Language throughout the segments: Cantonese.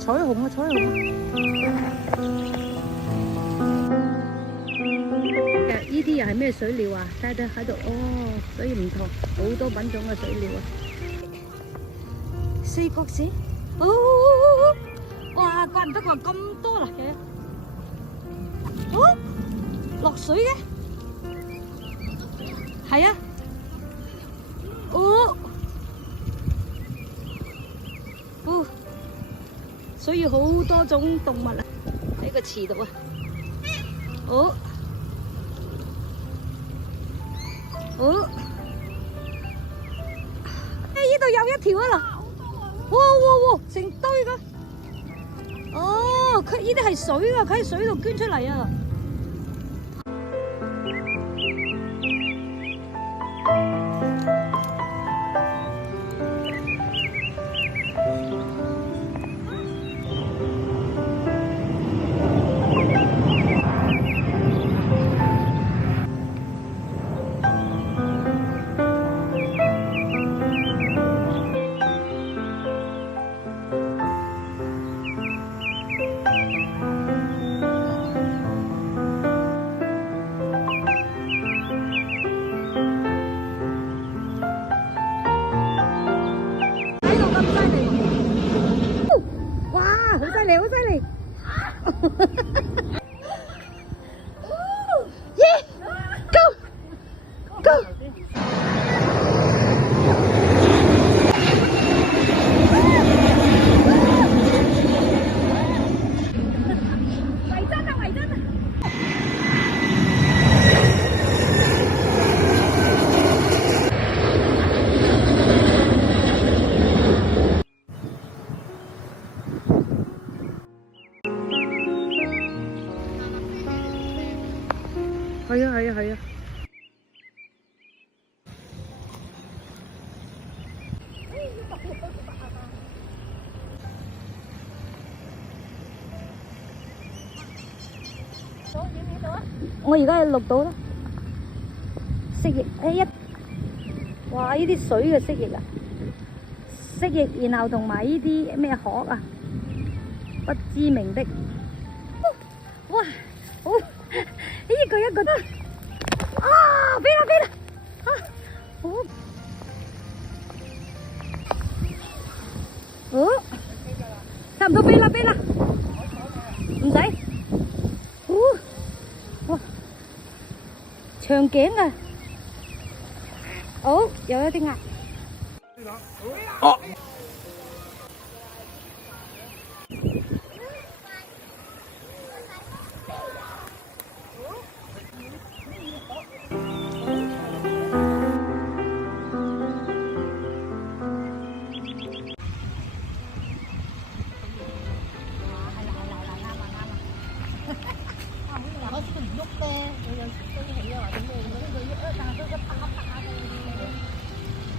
彩虹啊，彩虹啊！呢啲又係咩水鳥啊？睇睇喺度哦，所以唔同，好多品種嘅水鳥啊！四角蛇，哦，哇，怪唔得佢話咁多啦嘅，哦，落水嘅，係啊，哦，哦。所以好多種動物啊喺個池度啊！哦，哦，呢度有一條啊啦！哇哇哇，成堆噶！哦，佢呢啲係水啊，佢喺水度捐出嚟啊！好犀利！耶 ，Go Go！ 圍真啊，圍真啊！係啊係啊係啊！我而家錄到啦，蜥蜴哇！呢啲水嘅蜥蜴啊，蜥蜴，然後同埋呢啲咩殼啊，不知名的，哇！好，呢個一個都啊，飛啦飛啦，啊，好，哦，差唔多飛啦飛啦，唔使，哇，長頸啊，好，有一啲鴨，哦。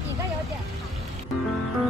而家有隻。